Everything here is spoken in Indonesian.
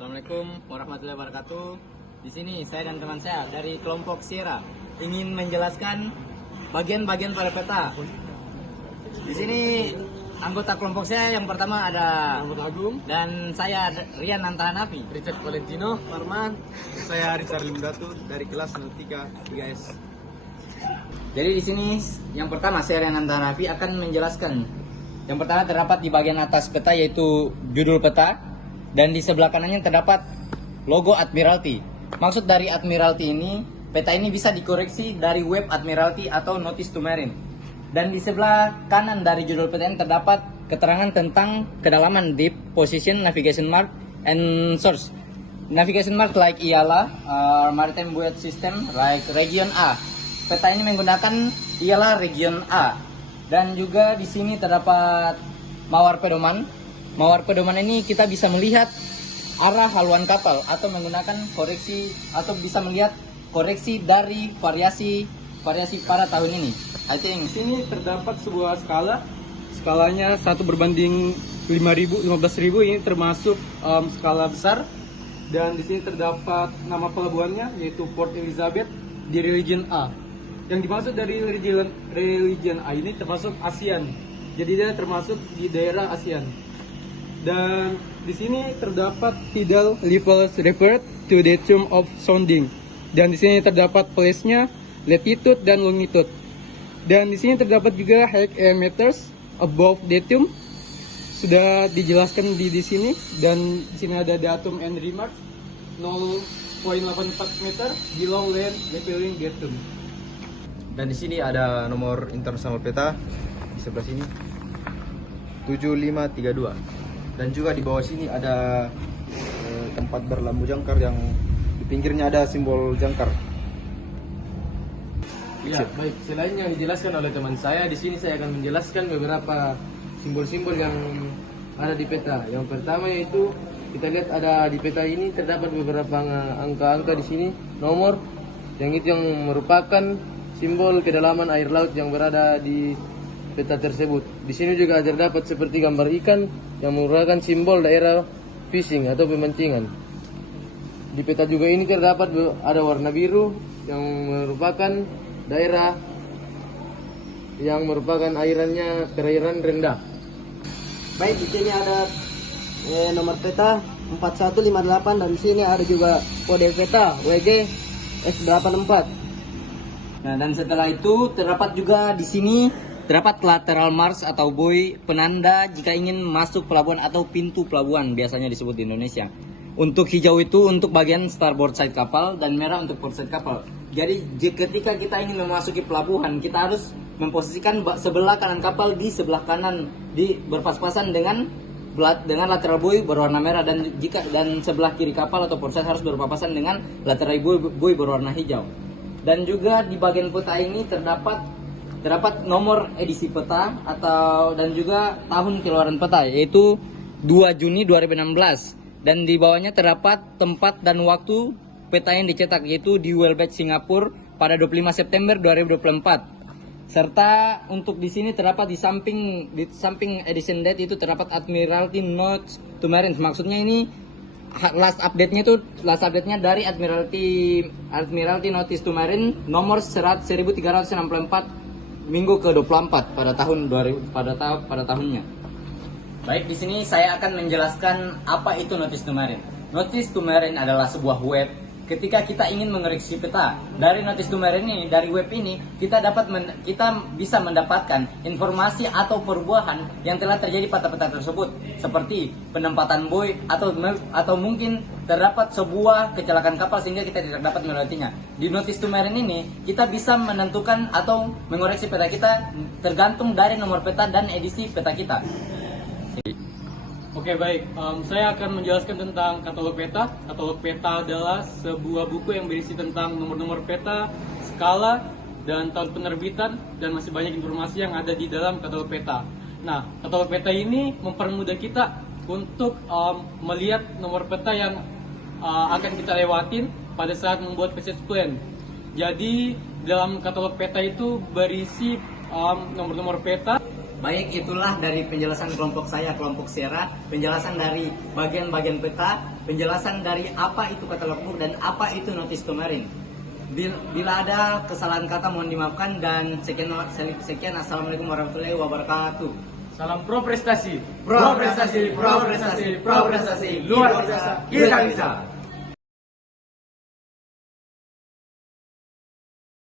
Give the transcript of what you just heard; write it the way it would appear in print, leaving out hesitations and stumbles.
Assalamualaikum warahmatullahi wabarakatuh. Di sini saya dan teman saya dari kelompok Sierra ingin menjelaskan bagian-bagian pada peta. Di sini anggota kelompok saya yang pertama ada Muhammad Agung, dan saya Rian Antahanafi. Richard Valentino, Parman, saya Richard Limdatu dari kelas Nautika 3S. Jadi di sini yang pertama saya Rian Antahanafi akan menjelaskan. Yang pertama terdapat di bagian atas peta yaitu judul peta, dan di sebelah kanannya terdapat logo Admiralty. Maksud dari Admiralty ini, peta ini bisa dikoreksi dari web Admiralty atau Notice to Marine. Dan di sebelah kanan dari judul peta ini terdapat keterangan tentang kedalaman, deep, position, navigation mark, and source. Navigation mark like IALA, Maritime Buoy System, like region A. Peta ini menggunakan IALA region A. Dan juga di sini terdapat mawar pedoman. Mawar pedoman ini kita bisa melihat arah haluan kapal atau menggunakan koreksi atau bisa melihat koreksi dari variasi pada tahun ini. I think Di sini terdapat sebuah skala. Skalanya 1 berbanding 5.000, 15.000, ini termasuk skala besar. Dan di sini terdapat nama pelabuhannya yaitu Port Elizabeth di region A. Yang dimaksud dari region A ini termasuk ASEAN. Jadi dia termasuk di daerah ASEAN. Dan di sini terdapat tidal levels referred to the term of sounding. Dan di sini terdapat place-nya, latitude dan longitude. Dan di sini terdapat juga height and meters above datum. Sudah dijelaskan di sini, dan di sini ada datum and remarks 0.84 meter below land leveling datum. Dan di sini ada nomor internasional peta di sebelah sini 7532. Dan juga di bawah sini ada tempat berlambu jangkar yang di pinggirnya ada simbol jangkar. Ya, baik. Selain yang dijelaskan oleh teman saya, di sini saya akan menjelaskan beberapa simbol-simbol yang ada di peta. Yang pertama yaitu kita lihat ada di peta ini terdapat beberapa angka-angka di sini, nomor yang itu yang merupakan simbol kedalaman air laut yang berada di peta tersebut. Di sini juga terdapat seperti gambar ikan yang merupakan simbol daerah fishing atau pemancingan. Di peta juga ini terdapat ada warna biru yang merupakan daerah yang merupakan perairan rendah. Baik, di sini ada nomor peta 4158 dan di sini ada juga kode peta WG S84. Nah, dan setelah itu terdapat juga di sini terdapat lateral marks atau buoy penanda jika ingin masuk pelabuhan atau pintu pelabuhan, biasanya disebut di Indonesia. Untuk hijau itu untuk bagian starboard side kapal dan merah untuk port side kapal. Jadi ketika kita ingin memasuki pelabuhan, kita harus memposisikan sebelah kanan kapal di sebelah kanan, di berpas-pasan dengan lateral buoy berwarna merah, dan sebelah kiri kapal atau port side harus berpapasan dengan lateral buoy berwarna hijau. Dan juga di bagian peta ini terdapat nomor edisi peta dan juga tahun keluaran peta, yaitu 2 Juni 2016, dan di bawahnya terdapat tempat dan waktu peta yang dicetak, yaitu di Welbeck Singapura pada 25 September 2024. Serta untuk di sini terdapat di samping edition date itu terdapat Admiralty Notes to Marine. Maksudnya ini last update-nya dari Admiralty Notice to Marine nomor 1364 minggu ke-24 pada tahunnya. Baik, di sini saya akan menjelaskan apa itu Notice to Marine. Notice to Marine adalah sebuah web. Ketika kita ingin mengoreksi peta dari Notice to Marine ini, dari web ini, kita bisa mendapatkan informasi atau perubahan yang telah terjadi pada peta tersebut, seperti penempatan buoy atau mungkin terdapat sebuah kecelakaan kapal sehingga kita tidak dapat melewatinya. Di Notice to Marine ini, kita bisa menentukan atau mengoreksi peta kita tergantung dari nomor peta dan edisi peta kita. Oke, baik. Saya akan menjelaskan tentang katalog peta. Katalog peta adalah sebuah buku yang berisi tentang nomor-nomor peta, skala, dan tahun penerbitan, dan masih banyak informasi yang ada di dalam katalog peta. Nah, katalog peta ini mempermudah kita untuk melihat nomor peta yang akan kita lewatin pada saat membuat passage plan. Jadi, dalam katalog peta itu berisi nomor-nomor peta Baik, itulah dari penjelasan kelompok saya, kelompok Sierra, penjelasan dari bagian-bagian peta, penjelasan dari apa itu kata logbook dan apa itu notice to marine. Bila ada kesalahan kata mohon dimaafkan dan sekian, assalamualaikum warahmatullahi wabarakatuh. Salam pro prestasi. Pro prestasi, pro prestasi, pro prestasi, luar biasa, kita bisa.